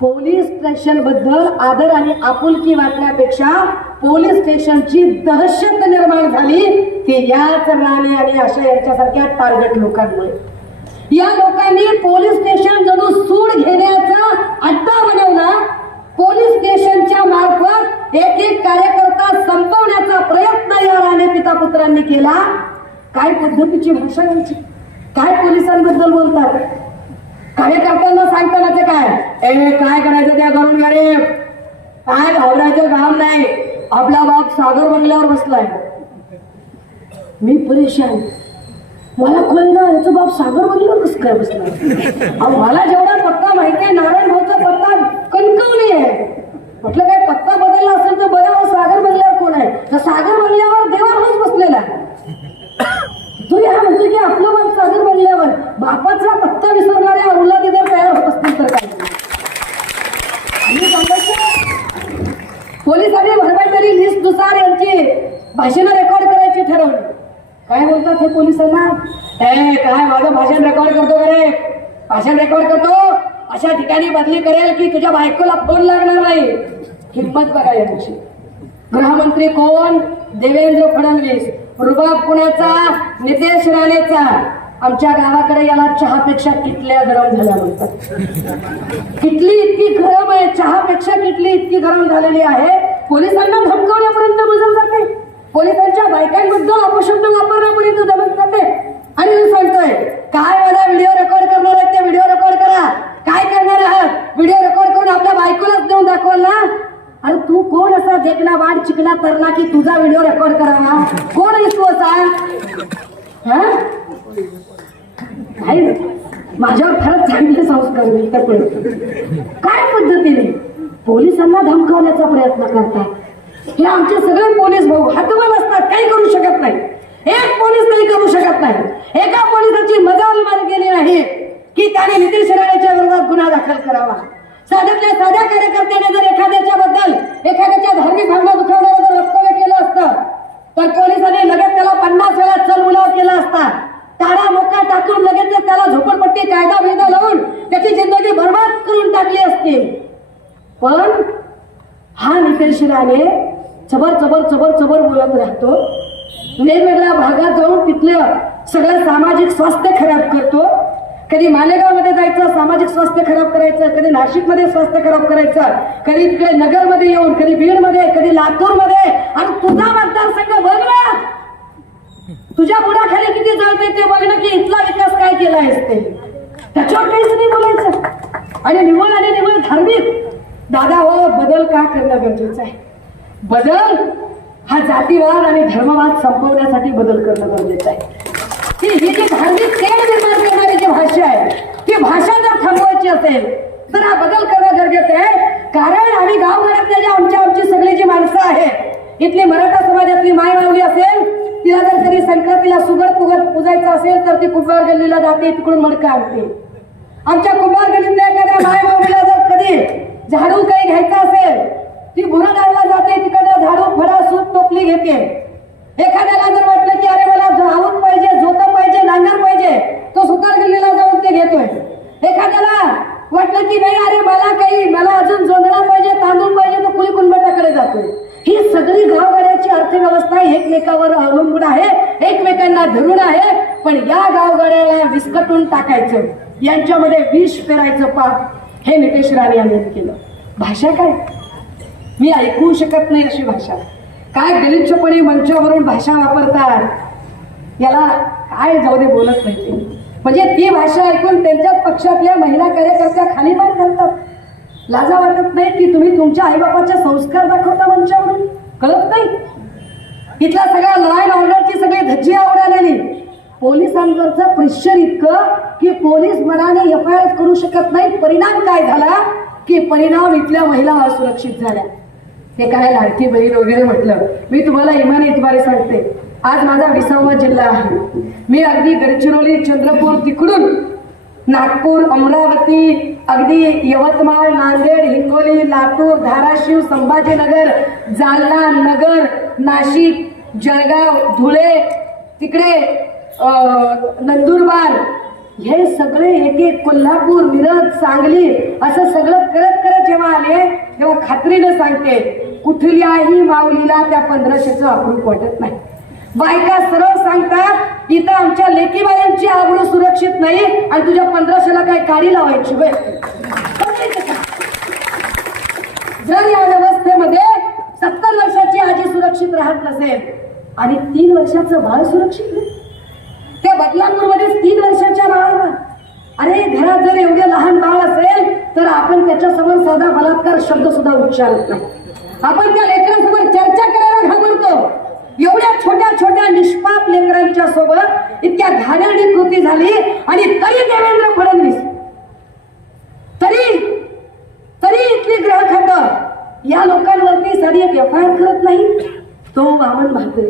Police स्टेशनबद्दल आदर आणि आपुलकी वाटण्यापेक्षा पोलीस स्टेशनची दहशत निर्माण झाली ती याच राणे आणि अशा यांच्यासारख्या टार्गेट लोकांमुळे. या लोकांनी पोलीस स्टेशन जणू सूड घेण्याचा अड्डा बनवला. पोलीस स्टेशनच्या मार्फत एक एक कार्यकर्ता संपवण्याचा प्रयत्न या राणे पिता पुत्रांनी केला. काय पद्धतीची भाषा यांची? काय पोलिसांबद्दल बोलतात? कार्यकर्त्यांना सांगताना ते काय? ए काय करायचं त्या करून घरी काय घाबरायचं काम नाही. आपला बाप सागर बंगल्यावर बसलाय. मी परेशान मला कळलं याचा बाप सागर बंगल्यावर कसं काय बसलाय मला जेवढा पत्ता माहिती आहे नारायण भाऊचा पत्ता कणकवली आहे. म्हटलं काय पत्ता बदलला असेल तर बघा हो, सागर बंगल्यावर कोण आहे? तर सागर बंगल्यावर देवा बसलेला आहे. तुम्ही हा म्हणतो की आपलं बाप सागर बनल्यावर बापाच पत्ता विसरणाऱ्या औलादी जर तयार होत असतील तर काय आणि सांगायचं पोलिसांनी भरभटरी लिस्टनुसार यांची भाषण रेकॉर्ड करायची ठरवली. काय बोलतात हे पोलिसांना? हे काय माझं भाषण रेकॉर्ड करतो रे? भाषण रेकॉर्ड करतो? अशा ठिकाणी बदली करेल की तुझ्या बायकोला फोन लागणार नाही. हिंमत बघा यांची गृहमंत्री कोण? देवेंद्र फडणवीस. रुबाब कुणाचा? नितेश राणेचा. आमच्या गावाकडे याला चहापेक्षा किटल्या गरम झाल्या म्हणतात. किटली इतकी गरम आहे. चहापेक्षा किटली इतकी गरम झालेली आहे. पोलिसांना धमकवल्यापर्यंत मजल जाते. पोलिसांच्या बायकांबद्दल अपशब्द वापरण्यापर्यंत जमत करते आणि मी सांगतोय काय मला व्हिडिओ रेकॉर्ड करणार आहेत ते व्हिडिओ रेकॉर्ड करा. काय करणार आहात? व्हिडिओ रेकॉर्ड करून आपल्या बायकोलाच देऊन दाखवाल ना? अरे तू कोण असा देखना वाढ चिकना तरला की तुझा व्हिडिओ रेकॉर्ड करावा कोण आहेस तू असा? नाही माझ्यावर खरंच चांगले संस्कार मिळतात काय पद्धतीने? पोलिसांना धमकावण्याचा प्रयत्न करतात हे आमचे सगळे पोलीस भाऊ हातबल असतात काही करू शकत नाही. एक पोलीस काही करू शकत नाही. एका पोलिसाची मजाल मान गेली नाही की त्याने नितीश राणेच्या विरोधात गुन्हा दाखल करावा. साध्यातल्या साध्या कार्यकर्त्याने जर एखाद्याच्या बद्दल एखाद्याच्या धार्मिक भावना दुखावणारं जर वक्तव्य केलं असतं तर पोलिसांनी लगेच त्याला पन्नास वेळा चल बुलाव केला असता. तारा मोका टाकून लगेच त्याला झोपडपट्टी कायदा भेदा लावून त्याची जिंदगी बर्बाद करून टाकली असती. पण हा नितेश राणे चबर चबर चबर चबर बोलत राहतो. वेगवेगळ्या भागात जाऊन तिथलं सगळं सामाजिक स्वास्थ्य खराब करतो. कधी मालेगावमध्ये जायचं सामाजिक स्वास्थ्य खराब करायचं कधी नाशिकमध्ये स्वास्थ्य खराब करायचं कधी इकडे नगरमध्ये येऊन कधी बीडमध्ये कधी लातूरमध्ये. आणि तुझा मतदारसंघ बघ ना तुझ्या पुढाखाली किती जळते ते बघणं ना की इथला विकास काय केला आहेस ते. त्याच्यावर काहीच नाही बोलायचं. आणि निवड आणि निवड धार्मिक. दादा हो बदल का करणं गरजेचं आहे? बदल हा जातीवाद आणि धर्मवाद संपवण्यासाठी बदल करणं गरजेचं आहे. की ही जी धार्मिक तेढ निर्माण करणारी जी भाषा आहे ती भाषा जर थांबवायची असेल तर हा बदल करणं गरजेचं आहे. कारण आम्ही गावघरातल्या ज्या आमच्या आमची सगळी जी माणसं आहेत इथली मराठा समाजातली माय मावली असेल तिला जर कधी संक्रांतीला सुगत पुगत पुजायचं असेल तर ती कुंभार गल्लीला जाते तिकडून मडका आणते. आमच्या कुंभार गल्लीतल्या एखाद्या माय मावलीला जर कधी झाडू काही घ्यायचं असेल ती भुरदारला जाते तिकडं झाडू फडा सूप टोपली घेते. एखाद्याला जर वाटलं की अरे मला झाडून पाहिजे झोत पाहिजे नांगर पाहिजे तो सुतार गल्लीला जाऊन ते घेतोय. एखाद्याला वाटलं की नाही अरे मला काही मला अजून जोंधळा पाहिजे तांदूळ पाहिजे तो कुली कुंभटाकडे जातोय. ही सगळी गावगाड्याची अर्थव्यवस्था एकमेकावर अवलंबून आहे एकमेकांना धरून आहे पण या गावगाड्याला विस्कटून टाकायचं. यांच्यामध्ये विष पेरायचं पाप. हे नितेश राणे यांनी केलं. भाषा काय? मी ऐकू शकत नाही अशी भाषा. काय गलिच्छपणे मंचावरून भाषा वापरतात? याला काय जाऊ दे बोलत नाही म्हणजे ती भाषा ऐकून त्यांच्याच पक्षातल्या महिला कार्यकर्त्या खाली पाय घालतात. लाजा वाटत नाही की तुम्ही तुमच्या आईबापाचे संस्कार दाखवता मंचावरून? कळत नाही? इथला सगळा लॉ अँड ऑर्डरची सगळी धज्जी आवडालेली पोलिसांवरचं प्रेशर इतकं की पोलीस मनाने एफ आय आर करू शकत नाही परिणाम काय झाला? की परिणाम इथल्या महिला असुरक्षित झाल्या. हे काय लाडकी बहीण वगैरे म्हटलं मी तुम्हाला इमानी इतबारे सांगते. आज माझा विसावा जिल्हा आहे. मी अगदी गडचिरोली चंद्रपूर तिकडून नागपूर अमरावती अगदी यवतमाळ नांदेड हिंगोली लातूर धाराशिव संभाजीनगर जालना नगर नाशिक जळगाव धुळे तिकडे नंदुरबार हे सगळे एक एक कोल्हापूर मिरज सांगली असं सगळं करत करत जेव्हा आले तेव्हा खात्रीनं सांगते कुठल्याही माऊलीला त्या पंधराशेचं अप्रूप वाटत नाही. बायका सरळ सांगतात इथं आमच्या लेकीबायांची आबरू सुरक्षित नाही आणि तुझ्या पंधराशेला काय काडी लावायची होय? जर या व्यवस्थेमध्ये सत्तर वर्षाची आजी सुरक्षित राहत नसेल आणि तीन वर्षाचं बाळ सुरक्षित नाही त्या तीन वर्षाच्या बाळाला अरे घरात जर एवढे लहान बाळ असेल तर आपण त्याच्यासमोर साधा बलात्कार शब्द सुद्धा उच्चारत नाही. आपण त्या लेकरांसमोर चर्चा करायला घाबरतो. एवढ्या छोट्या छोट्या निष्पाप लेकरांच्या सोबत इतक्या घाणेरडी कृती झाली आणि तरी देवेंद्र फडणवीस. तरी तरी इथली ग्रह खातं या लोकांवरती साधी एक एफ आय आर करत नाही. तो वामन भाकरे.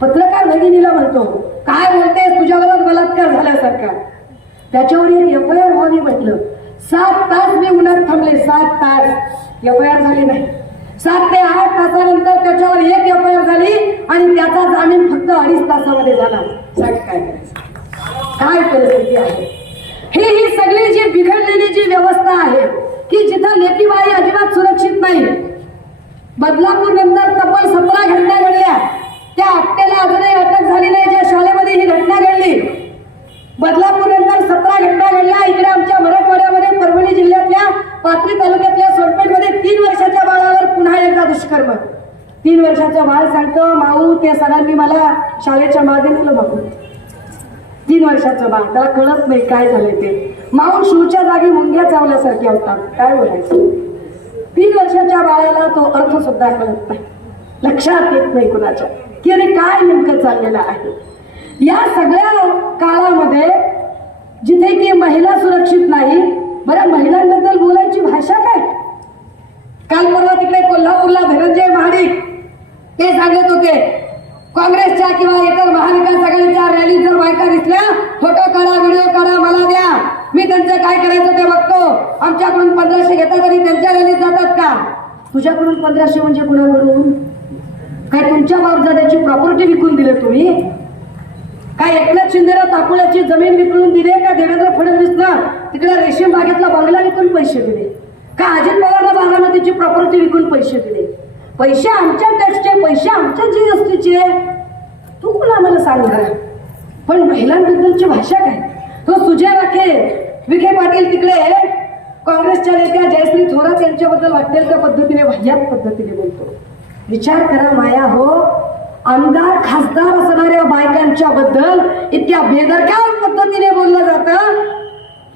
पत्रकार भगिनीला म्हणतो काय बोलतेस? तुझ्याबरोबर बलात्कार झाल्यासारखा. त्याच्यावर एक एफ आय आर व्हावी म्हटलं. सात तास मी उन्हात थांबले. सात तास. एफ आय आर झाली नाही. सात ते आठ तासानंतर त्याच्यावर एक एफ आय आर झाली आणि त्याचा जामीन फक्त अडीच तासामध्ये झाला. सांग काय करायचं? काय परिस्थिती आहे? ही ही सगळी जी बिघडलेली जी व्यवस्था आहे की जिथं लेकीबाई अजिबात सुरक्षित नाही. बदलापूर नंतर तब्बल सतरा घटना घडल्या त्या अट्टेला अजूनही अटक झाली नाही ज्या शाळेमध्ये ही घटना घडली बदलापूर नंतर सतरा घटना घडल्या इकडे आमच्या मराठवाड्यामध्ये परभणी जिल्ह्यातल्या पाथरी तालुक्यातल्या सोनपेठमध्ये तीन वर्षाच्या बाळावर पुन्हा एकदा दुष्कर्म तीन वर्षाचं बाळ सांगतो माऊ ते सरांनी मला शाळेच्या मागे नेलं बघू. तीन वर्षाचं बाळ त्याला कळत नाही काय झालंय ते. माऊ शिवच्या जागी मुंग्या चावल्यासारख्या होतात काय बोलायचं? तीन वर्षाच्या बाळाला तो अर्थ सुद्धा कळत नाही. लक्षात येत नाही कुणाच्या. की अरे काय नेमकं चाललेलं आहे? या सगळ्या काळामध्ये जिथे की महिला सुरक्षित नाही बरं महिलांना बोलायची भाषा काय काल परवा तिकडे कोल्हापूरला धनंजय महाडिक ते सांगत होते काँग्रेसच्या किंवा इतर महाविकास आघाडीच्या रॅली जर बायका दिसल्या फोटो काढा व्हिडिओ काढा मला द्या. मी त्यांचं काय करायचं ते बघतो. आमच्याकडून पंधराशे घेतात आणि त्यांच्या रॅलीत जातात का? तुझ्याकडून पंधराशे म्हणजे कुणाकडून? काय तुमच्या बापजाद्याची प्रॉपर्टी विकून दिले तुम्ही? काय एकनाथ शिंदेला ताकुळ्याची जमीन विकून दिली का देवेंद्र फडणवीसनं? तिकडे रेशीम बागेतला बंगला विकून पैसे दिले. का अजित पवारला बागामतीची प्रॉपर्टी विकून पैसे दिले? पैसे आमच्या टॅक्सचे पैसे आमच्या जीएसटीचे तू कुणा आम्हाला सांगणार पण महिलांबद्दलची भाषा काय? तो सुजय राखे विखे पाटील तिकडे. काँग्रेसच्या नेत्या जयश्री थोरात यांच्याबद्दल वाटेल त्या पद्धतीने वाह्यात पद्धतीने बोलतो. विचार करा माया हो. आमदार खासदार असणाऱ्या बायकांच्या बद्दल इतक्या बेदरकार पद्धतीने बोललं जातं.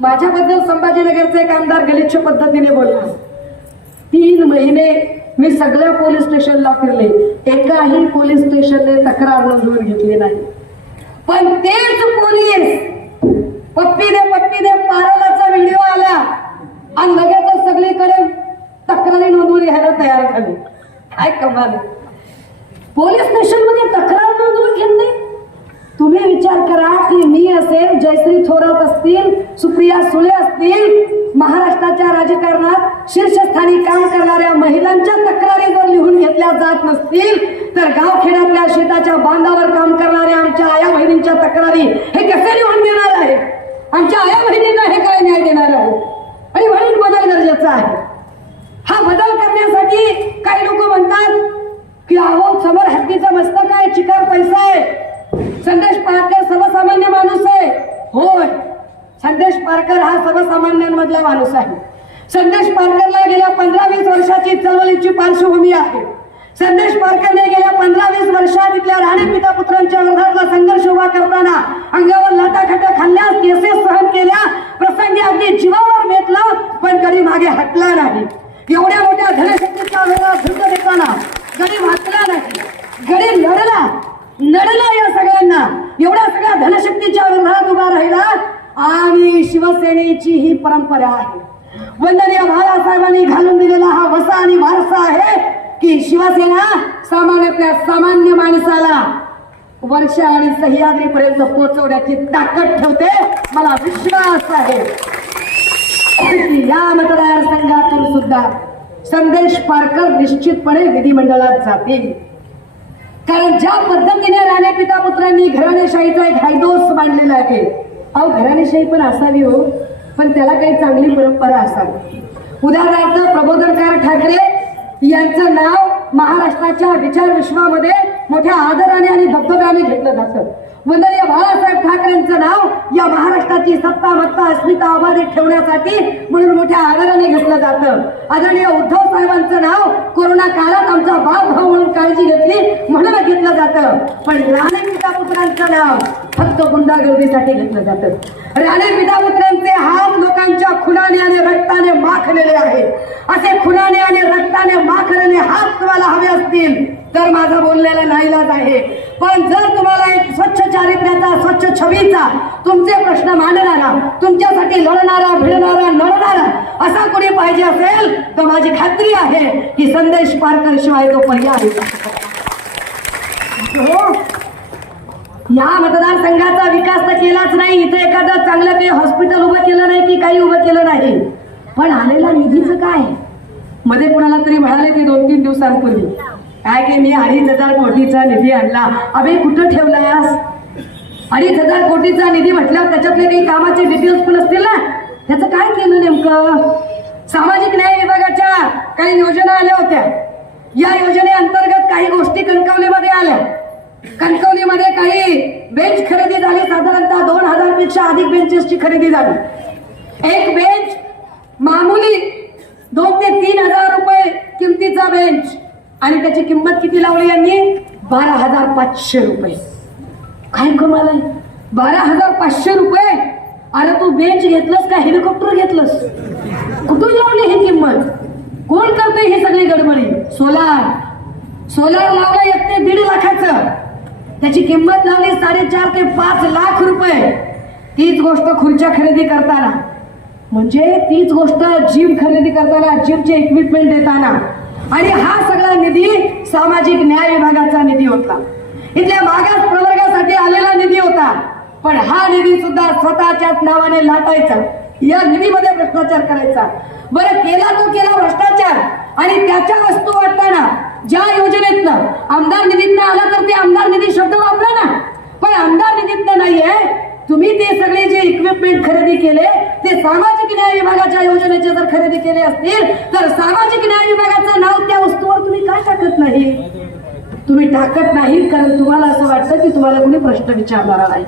माझ्याबद्दल संभाजीनगरचे एक आमदार गलिच्छ पद्धतीने बोलला तीन महिने मी सगळ्या पोलीस स्टेशनला फिरले. एकाही पोलीस स्टेशनने तक्रार नोंदवून घेतली नाही. पण तेच पोलीस पप्पी दे पप्पी दे पारलाचा व्हिडिओ आला आणि लगेच सगळीकडे तक्रारी नोंदवून घ्यायला तयार झाली. काय कमाल. पोलीस स्टेशनमध्ये तक्रार नोंदवून घेत तुम्ही विचार करा की मी असेल जयश्री थोरात असतील सुप्रिया सुळे असतील महाराष्ट्राच्या राजकारणात शीर्षस्थानी काम करणाऱ्या महिलांच्या तक्रारी जर लिहून घेतल्या जात नसतील तर गावखेड्यातल्या शेताच्या बांधावर काम करणाऱ्या आमच्या आया बहिणींच्या तक्रारी हे कसे लिहून देणार आहे? आमच्या आया बहिणींना हे काय न्याय देणार आहे आणि म्हणून बदल गरजेचा आहे. हा बदल करण्यासाठी काही लोक म्हणतात की अहो समोर हत्तीचं मस्तक आहे चिकार पैसा आहे. संदेश पारकर सर्वसामान्य माणूस आहे. होय. संदेश पारकर हा सर्वसामान्यांमधला माणूस आहे. संदेश पारकरला गेल्या पंधरा वीस वर्षाची चळवळीची पार्श्वभूमी आहे. संदेश पारकरने गेल्या पंधरा वीस वर्षात इथल्या राणे पिता पुत्रांच्या विरोधातला संघर्ष उभा करताना अंगावर लाटाखाटा खाल्ल्यास केसेस सहन केल्या प्रसंगी अगदी जीवावर बेतला पण कधी मागे हटला नाही एवढ्या मोठ्या धनशक्तीच्या वेळेला झुंज देताना गडी वाचला नाही गडी लढला लढला या सगळ्यांना एवढ्या सगळ्या धनशक्तीच्या विरोधात उभा राहिला आणि शिवसेनेची ही परंपरा आहे वंदनीय बाळासाहेबांनी घालून दिलेला हा वसा आणि वारसा आहे की शिवसेना सामान्यातल्या सामान्य माणसाला वर्षा आणि सह्याद्रीपर्यंत पोहोचवण्याची ताकद ठेवते. मला विश्वास आहे. या मतदारसंघातून सुद्धा संदेश पारकर निश्चितपणे विधिमंडळात जातील. कारण ज्या पद्धतीने राणे पिता पुत्रांनी घराणेशाहीचा एक हायदोस मांडलेला आहे अहो घराणेशाही पण असावी हो पण त्याला काही चांगली परंपरा असावी. उदाहरणार्थ प्रबोधनकार ठाकरे यांचं नाव महाराष्ट्राच्या विचार विश्वामध्ये मोठ्या आदराने आणि धबधब्याने घेतलं जातं. वंदनीय बाळासाहेब ठाकरेंचं नाव या महाराष्ट्राची सत्ता मत्ता अस्मिता अबाधित ठेवण्यासाठी म्हणून मोठ्या आदराने घेतलं जातं. आदरणीय उद्धव साहेबांचं नाव कोरोना काळात आमचा बाप भाऊ म्हणून काळजी घेतली म्हणून घेतलं जातं. पण राणे पितापुत्रांचं नाव फक्त गुंडागर्दीसाठी घेतलं जातं. राणे पितापुत्रांचे हात लोकांच्या खुनाने आणि रक्ताने माखलेले आहेत. असे खुनाने आणि रक्ताने माखलेले हात तुम्हाला हवे असतील तर माझा बोललेला नाईलाज आहे. पण जर तुम्हाला एक स्वच्छ चारित्र्याचा स्वच्छ छवीचा तुमचे प्रश्न मांडणारा तुमच्यासाठी लढणारा भिडणारा नळणारा असा कोणी पाहिजे असेल तर माझी खात्री आहे की संदेश पारकर शिवाय तो पर्याय हो. या मतदारसंघाचा विकास तर केलाच नाही. इथे एखादं चांगलं काही हॉस्पिटल उभं केलं नाही की काही उभं केलं नाही. पण आलेला निधीचं काय? मध्ये कोणाला तरी म्हणाले ते दोन तीन दिवसांपूर्वी. काय की मी अडीच हजार कोटीचा निधी आणला. अभे कुठं ठेवलास? अडीच हजार कोटीचा निधी म्हटल्यावर त्याच्यातले काही कामाचे डिटेल्स पण असतील ना? त्याचं काय केलं नेमकं? सामाजिक न्याय विभागाच्या काही योजना आल्या होत्या. या योजनेअंतर्गत काही गोष्टी कणकवलीमध्ये आल्या. कणकवलीमध्ये काही बेंच खरेदी झाली. साधारणतः दोन हजारपेक्षा अधिक बेंचेसची खरेदी झाली. एक बेंच मामूली दोन ते तीन हजार रुपये किमतीचा बेंच आणि त्याची किंमत किती लावली यांनी? बारा हजार पाचशे रुपये. काय कमाल आहे बारा हजार पाचशे रुपये? अरे तू बेंच घेतलंस का? हेलिकॉप्टर घेतलंस? कुठून लावली ही किंमत? कोण करते ही सगळी गडबडी? सोलार. सोलार लावला येत ते दीड लाखाचं. त्याची किंमत लावली साडेचार ते पाच लाख रुपये. तीच गोष्ट खुर्च्या खरेदी करताना. म्हणजे तीच गोष्ट जिम खरेदी करताना जिमचे इक्विपमेंट देताना. आणि हा सगळा निधी सामाजिक न्याय विभागाचा निधी होता. इथल्या मागास प्रवर्गासाठी आलेला निधी होता. पण हा निधी सुद्धा स्वतःच्याच नावाने लाटायचा. या निधीमध्ये भ्रष्टाचार करायचा. बरं केला तो केला भ्रष्टाचार. आणि त्याच्या वस्तू वाटताना ज्या योजनेतनं आमदार निधीतनं आला तर ते आमदार निधी शब्द वापरा ना पण आमदार निधीतनं नाहीये तुम्ही ते सगळे जमीन खरेदी केले ते सामाजिक न्याय विभागाच्या योजनेचे जर खरेदी केले असतील तर सामाजिक न्याय विभागाचं नाव त्या वस्तूवर तुम्ही का टाकत नाही? तुम्ही टाकत नाही कारण तुम्हाला असं वाटतं की तुम्हाला कोणी प्रश्न विचारणारा नाही.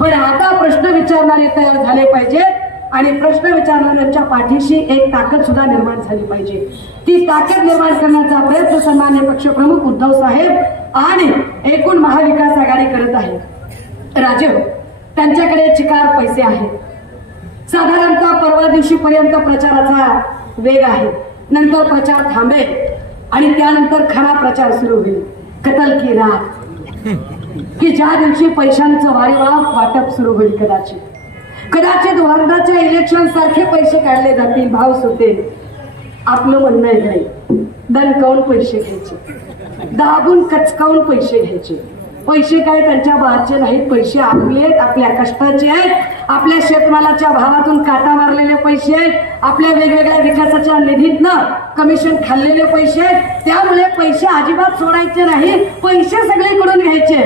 पण आता प्रश्न विचारणारे तयार झाले पाहिजेत आणि प्रश्न विचारणाऱ्यांच्या पाठीशी एक ताकद सुद्धा निर्माण झाली पाहिजे. ती ताकद निर्माण करण्याचा प्रयत्न सन्मान्य पक्षप्रमुख उद्धव साहेब आणि एकूण महाविकास आघाडी करत आहे राजीव हो, त्यांच्याकडे चिकार पैसे आहेत. साधारणतः परवा दिवशीपर्यंत प्रचाराचा वेग आहे. नंतर प्रचार थांबेल आणि त्यानंतर खरा प्रचार सुरू होईल. कतल की रात. की ज्या दिवशी पैशांचं वारेवाप वाटप सुरू होईल कदाचित. कदाचित वर्धाच्या इलेक्शन सारखे पैसे काढले जातील भाव सुते आपलं म्हणणं आहे नाही दणकावून पैसे घ्यायचे. दाबून कचकावून पैसे घ्यायचे. पैसे काय त्यांच्या बाहेरचे नाहीत पैसे आपले आहेत आपल्या कष्टाचे आहेत. आपल्या शेतमालाच्या भावातून काटा मारलेले पैसे आहेत आपल्या वेगवेगळ्या विकासाच्या निधीतनं कमिशन खाल्लेले पैसे आहेत. त्यामुळे पैसे अजिबात सोडायचे नाही पैसे सगळीकडून घ्यायचे.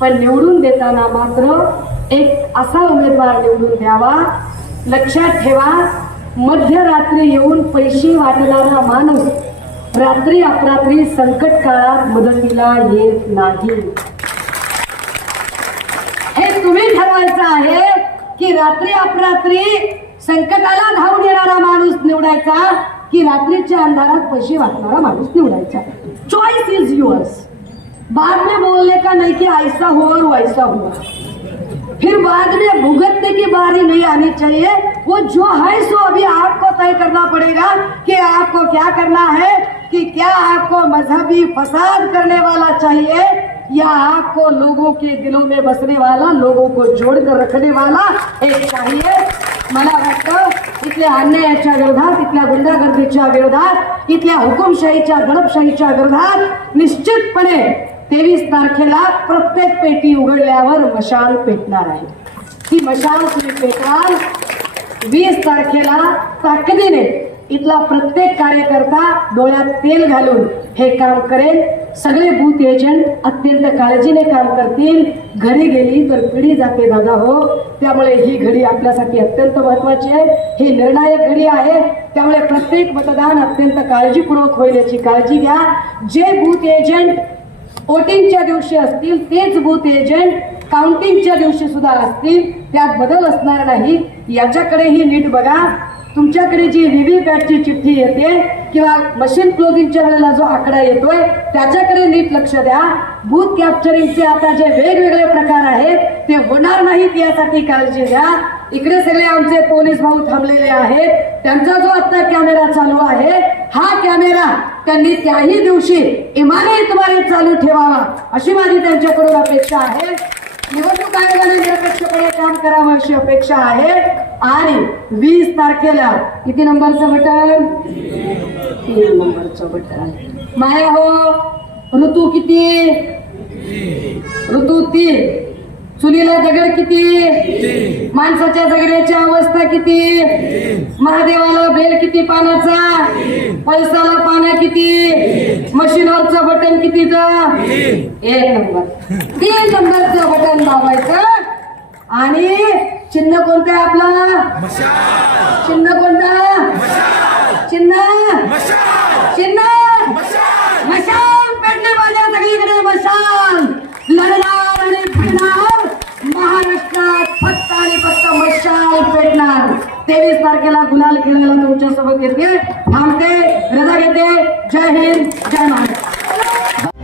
पण निवडून देताना मात्र एक असा उमेदवार निवडून द्यावा. लक्षात ठेवा मध्यरात्री येऊन पैसे वाटणारा माणूस रात्री अपरात्री संकट काळात मदतीला येत नाही. हे तुम्ही ठरवायचं आहे की रात्री अपरात्री संकटाला धावून येणारा माणूस निवडायचा की रात्रीच्या अंधारात पैसे वाटणारा माणूस निवडायचा? चॉईस इज युअर्स बाद में बोलने का नहीं कि ऐसा हो और वैसा हुआ फिर बाद में भुगतने की बारी नहीं आनी चाहिए. वो जो है सो अभी आपको तय करना पड़ेगा कि आपको क्या करना है. कि क्या आपको मजहबी फसाद करने वाला चाहिए? या आपको लोगों के दिलों में बसने वाला लोगों को जोड़कर रखने वाला एक चाहिए? मला वाटतं इथल्या अन्यायाच्या विरोधात इथल्या गुंडागर्दीच्या विरोधात इथल्या हुकुमशाहीच्या दडपशाहीच्या विरोधात निश्चितपणे तेवीस तारखेला प्रत्येक पेटी उघडल्यावर मशाल पेटणार आहे. ही मशाल तुम्ही पेटवाल वीस तारखेला ताकदीने इथला प्रत्येक कार्यकर्ता डोळ्यात तेल घालून हे काम करेल. सगळे बूथ एजंट अत्यंत काळजीने काम करतील. घरी गेली तर पिढी जाते दादा हो. त्यामुळे ही घडी आपल्यासाठी अत्यंत महत्वाची आहे. ही निर्णायक घडी आहे. त्यामुळे प्रत्येक मतदान अत्यंत काळजीपूर्वक होईल याची काळजी घ्या. जे बूथ एजंट वोटिंगच्या दिवशी असतील तेच बूथ एजंट काउंटिंगच्या दिवशी सुद्धा असतील. त्यात बदल असणार नाही. याच्याकडेही नीट बघा. तुमच्याकडे जी व्हीव्हीपॅटची चिठ्ठी येते किंवा मशीन क्लोजिंगच्या वेळेला जो आकडा येतोय त्याच्याकडे नीट लक्ष द्या. बूथ कॅप्चरिंगचे आता जे वेगवेगळे प्रकार आहेत ते होणार नाहीत यासाठी काळजी घ्या. इकडे सगळे आमचे पोलीस भाऊ थांबलेले आहेत. त्यांचा जो आता कॅमेरा चालू आहे हा कॅमेरा त्यांनी त्याही दिवशी इमारतद्वारे चालू ठेवावा अशी माझी त्यांच्याकडून अपेक्षा आहे. निवडणूक आयोगाने निरपेक्षपणे काम करावं अशी अपेक्षा आहे. आणि वीस तारखेला किती नंबरचं बटन? तीन नंबरचं बटन. माया हो ऋतू किती? ऋतू तीन. चुलीला दगड किती? माणसाच्या जगण्याची अवस्था किती? महादेवाला बेल किती पानाचा? पैसाला पाना किती? मशीनवरचं बटन कितीचं? एक नंबर. तीन नंबरचं बटन दाबायचं आणि चिन्ह कोणतं आहे आपलं? चिन्ह कोणतं? चिन्ह? चिन्ह मशाल पेटले पाहिजे सगळीकडे मशाल लढणार आणि फिरणार महाराष्ट्रात फक्त आणि फक्त मशाल पेटणार. तेवीस तारखेला गुलाल खेळायला तुमच्यासोबत येते. थांबते रजा घेते. जय हिंद जय महाराष्ट्र.